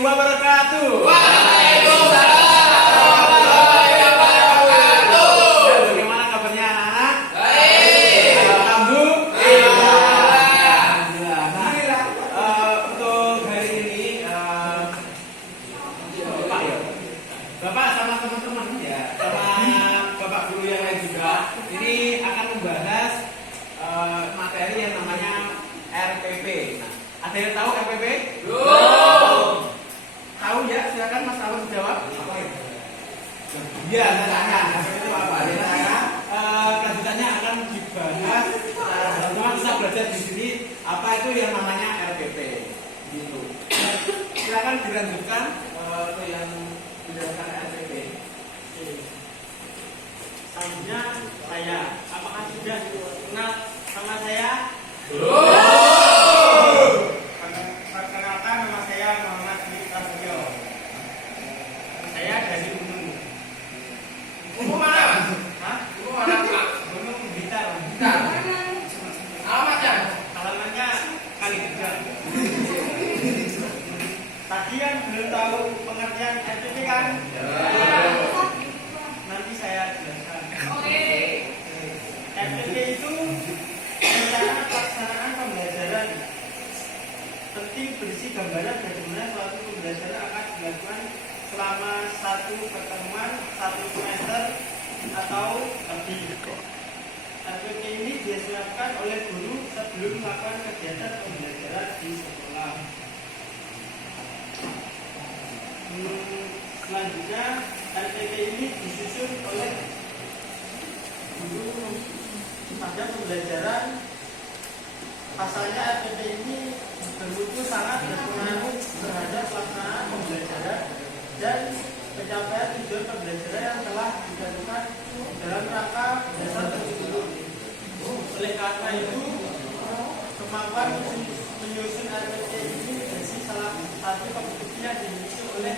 warahmatullahi wabarakatuh. Waalaikumsalam warahmatullahi wabarakatuh. Ya, bagaimana kabarnya anak-anak? Baik. Alhamdulillah. Untuk hari ini Bapak sama teman-teman ya, sama Bapak guru yang lain juga, ini akan membahas materi yang namanya RPP. Nah, ada yang tahu RPP? Belum. Tahu ya? Silakan Mas Alun jawab. Iya, saya tanya. Itu apa? Kelanjutannya akan dibahas. Teman-teman bisa belajar di sini apa itu yang namanya RPP. Gitu. Silakan dilanjutkan ke yang dijelaskan RPP. Selanjutnya saya. Apakah sudah kenal sama saya? Perkenalkan, nama saya Muhammad Dwi Prasetyo. Saya dari Umum mana? Hah? Umum mana, Pak? Gunung Blitar. Alamatnya? Alamatnya Kaligejar. Tadi yang belum tahu pengertian RPP kan? Nanti saya jelaskan. RPP itu rencana pelaksanaan pembelajaran. Penting berisi gambaran bagaimana suatu pembelajaran akan dilakukan selama satu pertemuan, satu semester atau lebih. RPP ini disiapkan oleh guru sebelum melakukan kegiatan pembelajaran di sekolah. Selanjutnya, RPP ini disusun oleh guru pada pembelajaran. Pasalnya RPP ini bermutu sangat berpengaruh terhadap pelaksanaan pembelajaran dan pencapaian tujuan pembelajaran yang telah ditentukan dalam rangka dasar kurikulum. Oleh karena itu, kemampuan menyusun RPP ini menjadi salah satu kompetensi yang dimiliki oleh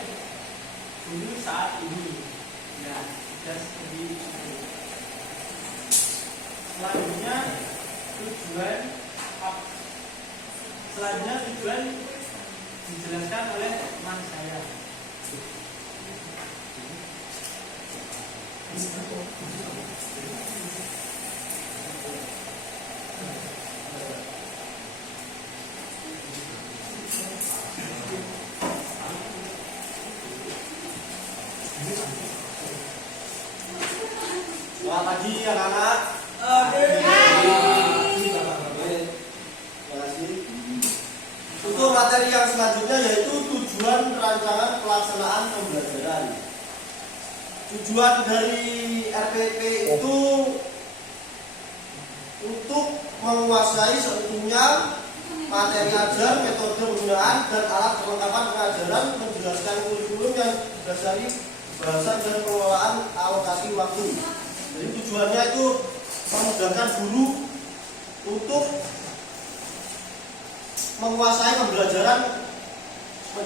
guru saat ini. Ya, sudah seperti itu. Selanjutnya tujuan dijelaskan oleh teman saya. Selamat pagi anak-anak. Untuk materi yang selanjutnya yaitu tujuan rancangan pelaksanaan pembelajaran. Tujuan dari RPP itu untuk menguasai seutuhnya materi ajar, metode penggunaan dan alat perlengkapan pengajaran, menjelaskan kurikulum yang berdasari bahasan dan pengelolaan alokasi waktu. Jadi tujuannya itu memudahkan guru untuk menguasai pembelajaran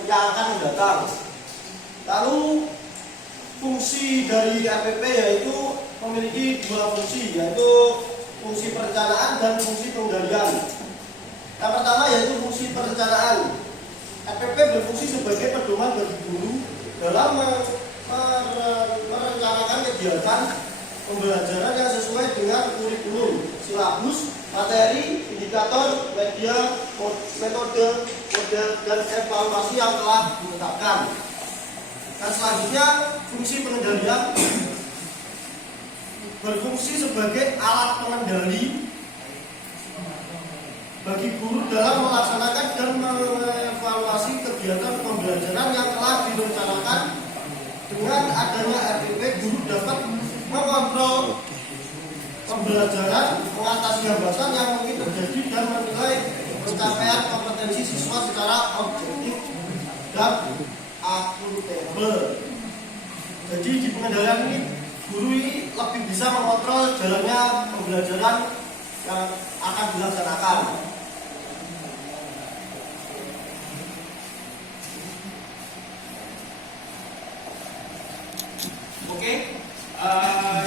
yang akan mendatang. Lalu fungsi dari RPP yaitu memiliki dua fungsi, yaitu fungsi perencanaan dan fungsi pengendalian. Yang pertama yaitu fungsi perencanaan. RPP berfungsi sebagai pedoman bagi guru dalam merencanakan kegiatan pembelajaran yang sesuai dengan kurikulum, silabus, materi, indikator, media, metode, model, dan evaluasi yang telah ditetapkan. Dan selanjutnya, fungsi pengendalian berfungsi sebagai alat pengendali bagi guru dalam melaksanakan dan mengevaluasi kegiatan pembelajaran yang telah direncanakan. Dengan adanya RPP, guru dapat mengontrol pembelajaran, mengatasi hambatan yang mungkin terjadi dan menilai pencapaian kompetensi siswa secara objektif dan akuntabel. Jadi di pengendalian ini guru ini lebih bisa mengontrol jalannya pembelajaran yang akan dilaksanakan. Oke,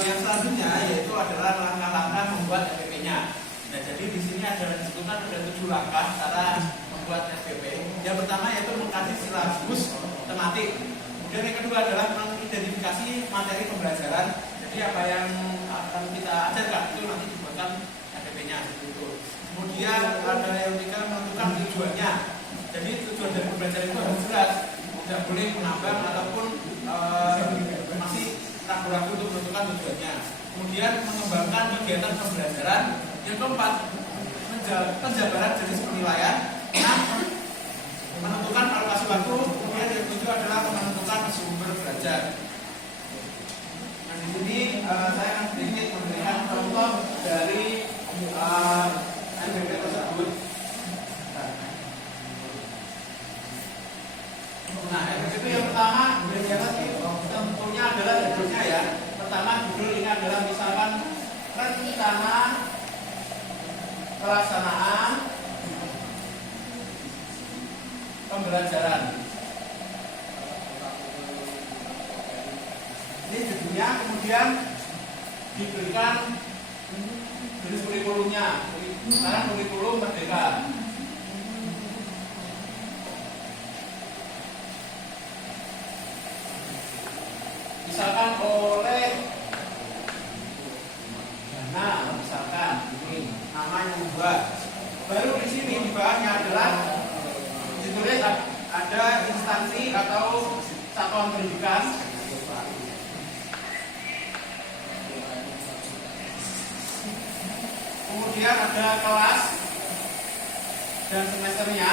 yang selanjutnya yaitu adalah langkah-langkah membuat RPP-nya. Nah, jadi di sini ada disebutkan ada 7 langkah cara membuat SPP. Yang pertama yaitu mengkaji silabus sistematik. Kemudian yang kedua adalah mengidentifikasi materi pembelajaran. Jadi apa yang akan kita ajarkan itu nanti dibuatkan KTP-nya itu. Kemudian ada yang ketiga menentukan tujuannya. Jadi tujuan dari pembelajaran itu harus jelas, tidak boleh mengambang ataupun masih ragu-ragu untuk menentukan tujuannya. Kemudian mengembangkan kegiatan pembelajaran. Yang keempat, penjabaran jenis penilaian. Menentukan alokasi waktu. Kemudian yang ketujuh adalah menentukan sumber belajar. Nah, di sini saya akan sedikit memberikan contoh dari NBP tersebut. Nah, NBP yang pertama tentunya adalah judulnya ya. Pertama judul ini adalah misalkan rencana pelaksanaan pembelajaran. Ini judulnya, kemudian diberikan jenis kurikulumnya. Sekarang kurikulum merdeka. Misalkan oleh dana, misalkan ini namanya ubah. Baru di sini di bawahnya adalah ditulis ada instansi atau satuan pendidikan. Kemudian ada kelas dan semesternya.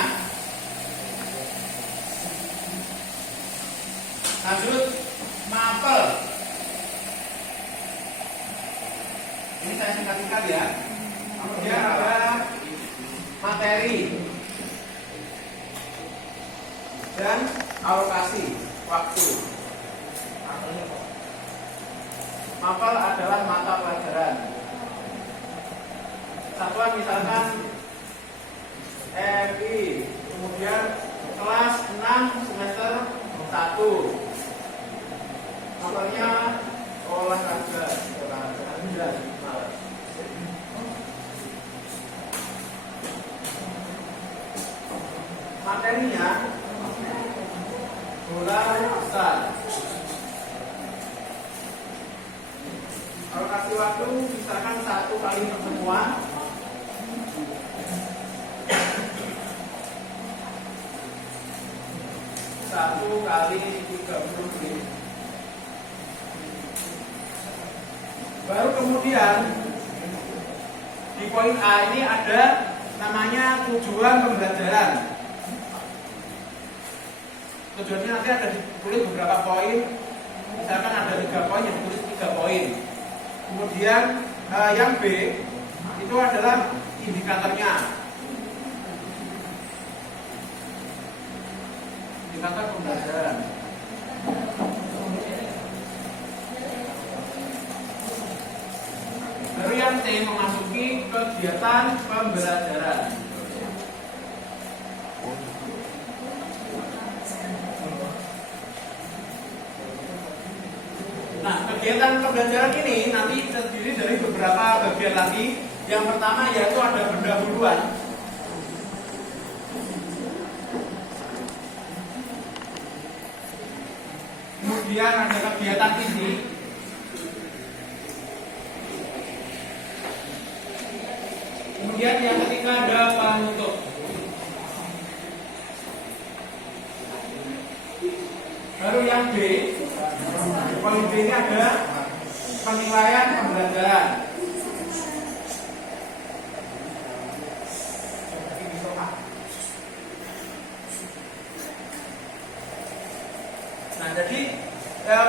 Lanjut mapel. Ini saya singkat-singkat ya. Kemudian ada materi dan alokasi waktu. Mapel adalah mata pelajaran. Satuan misalkan MI, kemudian kelas 6 semester 1. Contohnya olahraga. Materinya bola besar. Alokasi waktu misalkan 1 kali pertemuan. 1 kali 30 menit. Baru kemudian di poin A ini ada namanya tujuan pembelajaran. Tujuannya nanti ada ditulis beberapa poin. Misalkan ada 3 poin, yang ditulis 3 poin. Kemudian yang B itu adalah indikatornya. Indikator pembelajaran. Baru yang C memasuki kegiatan pembelajaran. Nah, kegiatan pembelajaran ini nanti terdiri dari beberapa bagian lagi. Yang pertama yaitu ada pendahuluan. Kemudian ada kegiatan inti. Kemudian yang ketiga ada penutup. Baru yang B, poin B ini ada penilaian pembelajaran. Nah, jadi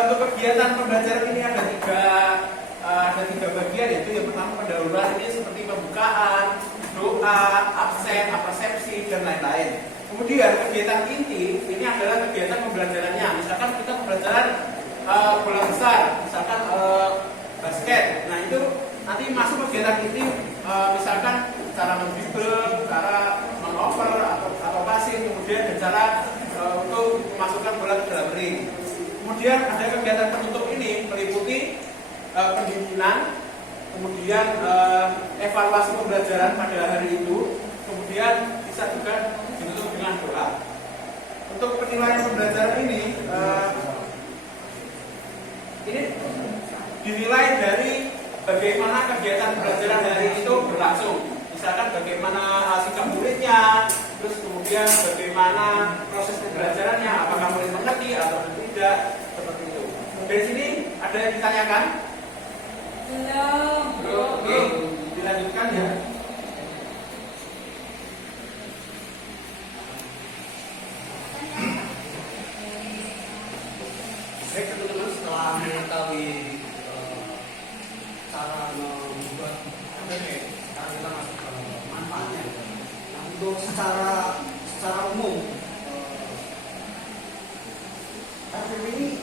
untuk kegiatan pembelajaran ini ada tiga bagian, yaitu yang pertama pendahuluan ini seperti pembukaan, doa, absen, persepsi dan lain-lain. Kemudian kegiatan inti ini adalah kegiatan pembelajarannya. Misalkan kita pembelajaran bola besar, misalkan basket. Nah, itu nanti masuk kegiatan inti, misalkan cara mendribble, cara menoper atau passing, kemudian cara untuk memasukkan bola ke dalam ring. Kemudian ada kegiatan penutup ini meliputi pendinginan, kemudian evaluasi pembelajaran pada hari itu, kemudian bisa juga ditutup dengan doa. Untuk penilaian pembelajaran ini ini dinilai dari bagaimana kegiatan pembelajaran hari itu berlangsung. Misalkan bagaimana sikap muridnya, terus kemudian bagaimana proses pembelajarannya, apakah murid mengerti atau tidak, seperti itu. Dari sini ada yang ditanyakan? Belum. Oke, dilanjutkan ya. Baik teman-teman, setelah mengetahui cara membuat APP, sekarang kita masuk ke manfaatnya. Nah, untuk secara umum, APP ini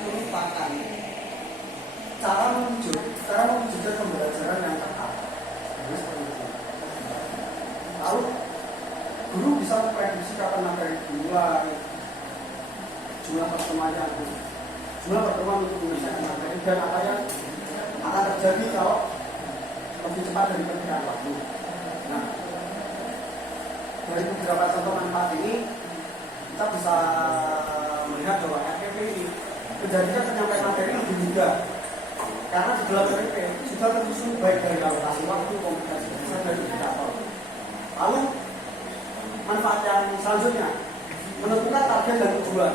merupakan cara mewujudkan pembelajaran yang tepat. Jadi seperti itu. Lalu guru bisa memprediksi kapan materi dimulai, jumlah pertemuan untuk menyelesaikan materi dan apa yang akan terjadi kalau lebih cepat dari perkiraan waktu. Nah, dari beberapa contoh manfaat ini kita bisa melihat bahwa FPP ini menjadikan penyampaian materi lebih mudah karena di dalam FPP sudah tersusun baik dari alokasi waktu, komunikasi besar dan indikator. Lalu manfaat yang selanjutnya menentukan target dan tujuan.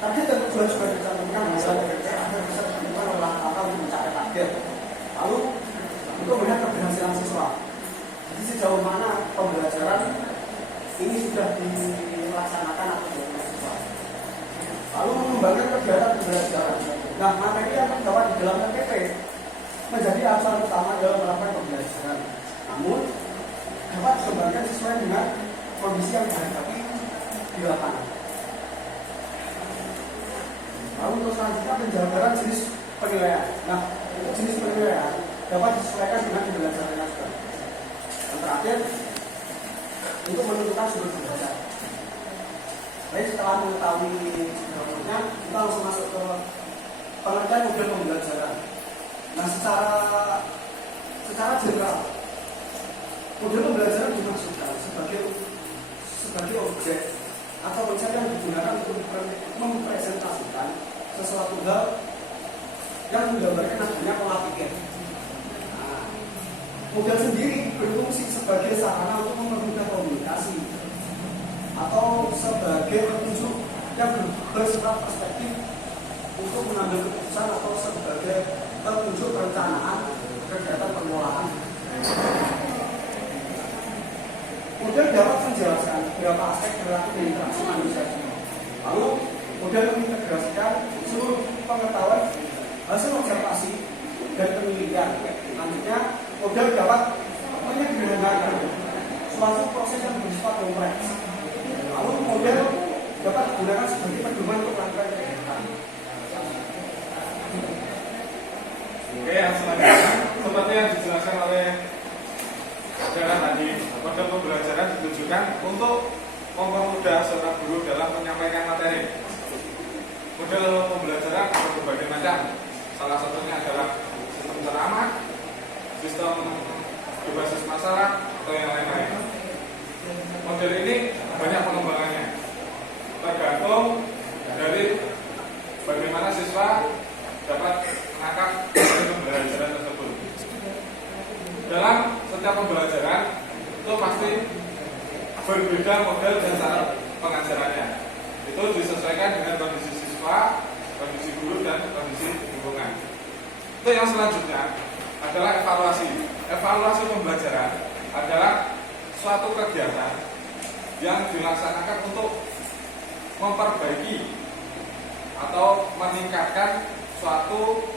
Target dan tujuan juga dicantumkan dalam FPP agar bisa ditentukan oleh langkah untuk mencapai target. Lalu untuk melihat keberhasilan siswa. Jadi sejauh mana pembelajaran ini sudah dilaksanakan atau dilakukan siswa. Lalu mengembangkan kegiatan pembelajaran. Nah, materi yang terdapat di dalam FPP menjadi acuan utama dalam melakukan pembelajaran. Namun dapat dikembangkan sesuai dengan kondisi yang dihadapi di lapangan. Lalu untuk selanjutnya penjabaran jenis penilaian. Nah, untuk jenis penilaian dapat disesuaikan dengan pembelajarannya juga. Yang terakhir, untuk menentukan sumber belajar. Baik, setelah mengetahui sebelumnya, kita langsung masuk ke pengertian model pembelajaran. Nah, secara general, model pembelajaran dimaksudkan sebagai objek atau konsep yang digunakan untuk mempresentasikan sesuatu hal yang menggambarkan adanya pola pikir. Nah, model sendiri berfungsi sebagai sarana untuk mempermudah komunikasi atau sebagai petunjuk yang bersifat perspektif untuk mengambil keputusan atau sebagai petunjuk perencanaan kegiatan pengelolaan. Model dapat menjelaskan beberapa aspek berlaku di interaksi manusia. Lalu, model mengintegrasikan seluruh pengetahuan hasil observasi dan penelitian. Selanjutnya, model dapat menyederhanakan suatu proses yang bersifat kompleks. Lalu, model dapat digunakan sebagai pedoman untuk melakukan kegiatan. Oke, yang selanjutnya seperti yang dijelaskan oleh saudara tadi, model pembelajaran ditujukan untuk mempermudah seorang guru dalam menyampaikan materi. Model pembelajaran ada berbagai macam. Salah satunya adalah sistem ceramah, sistem berbasis masalah, atau yang lain-lain. Model ini banyak pengembangannya, tergantung dari bagaimana siswa dapat menangkap pembelajaran tersebut. Dalam setiap pembelajaran itu pasti berbeda model dan cara pengajarannya. Itu disesuaikan dengan kondisi siswa, kondisi guru, dan kondisi lingkungan. Itu yang selanjutnya adalah evaluasi. Evaluasi pembelajaran adalah suatu kegiatan yang dilaksanakan untuk memperbaiki atau meningkatkan suatu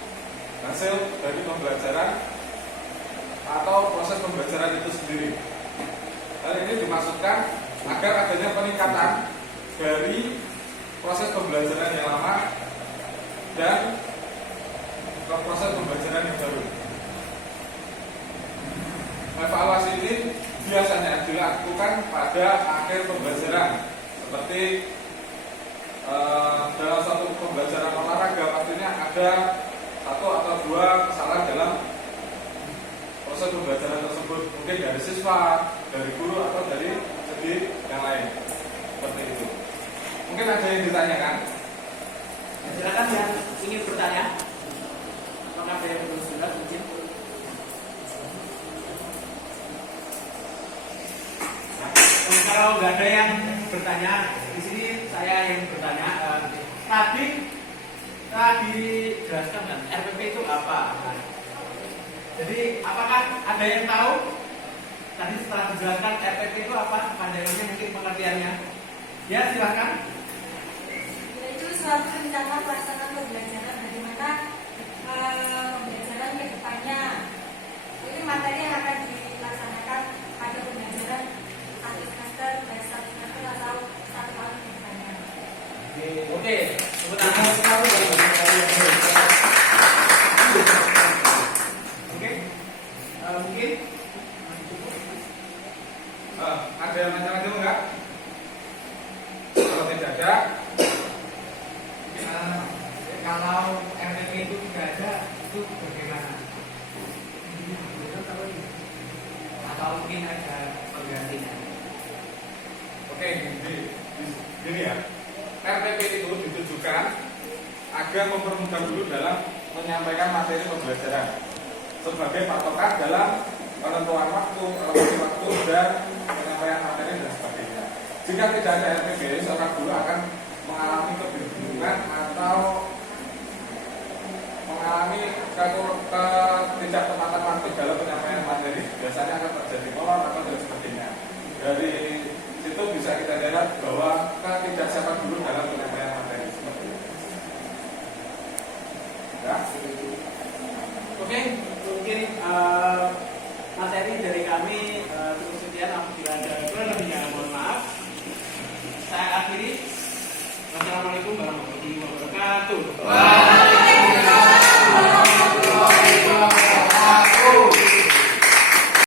hasil dari pembelajaran atau proses pembelajaran itu sendiri. Hal ini dimaksudkan agar adanya peningkatan dari proses pembelajaran yang lama dan ke proses pembelajaran yang baru. Evaluasi ini biasanya dilakukan pada akhir pembelajaran, seperti dalam satu pembelajaran olahraga pastinya ada satu atau dua kesalahan dalam proses pembelajaran tersebut, mungkin dari siswa, dari guru, atau dari segi yang lain, seperti itu. Mungkin ada yang ditanyakan. Silakan yang ingin bertanya. Apakah ada yang belum sudah izin? Kalau nggak ada yang bertanya, di sini saya yang bertanya. Tadi jelaskan kan RPP itu apa? Nah, jadi apakah ada yang tahu? Tadi setelah dijelaskan RPP itu apa? Pandangannya mungkin pengertiannya. Ya silakan. Itu suatu rencana pelaksanaan pembelajaran bagaimana pembelajaran ke depannya. Ini materi yang akan dilaksanakan pada pembelajaran satu semester, dari satu semester atau 1 tahun ke depannya. Oke, tepuk tangan sekali. Oke, mungkin Ada yang macam-macam enggak? Kalau tidak ada, kalau RPP itu tidak ada, itu bagaimana? Atau mungkin ada penggantinya? oke, gini ya. RPP itu ditujukan agar mempermudah guru dalam menyampaikan materi pembelajaran sebagai patokan dalam penentuan waktu, alokasi waktu, dan penyampaian materi dan sebagainya. Jika tidak ada RPP, seorang guru akan mengalami kebingungan atau mengalami ketidaktepatan waktu dalam penyampaian materi. Biasanya akan terjadi molor atau dan sebagainya. Dari situ bisa kita lihat bahwa ketidaksiapan guru dalam penyampaian materi seperti itu. Ya. Oke,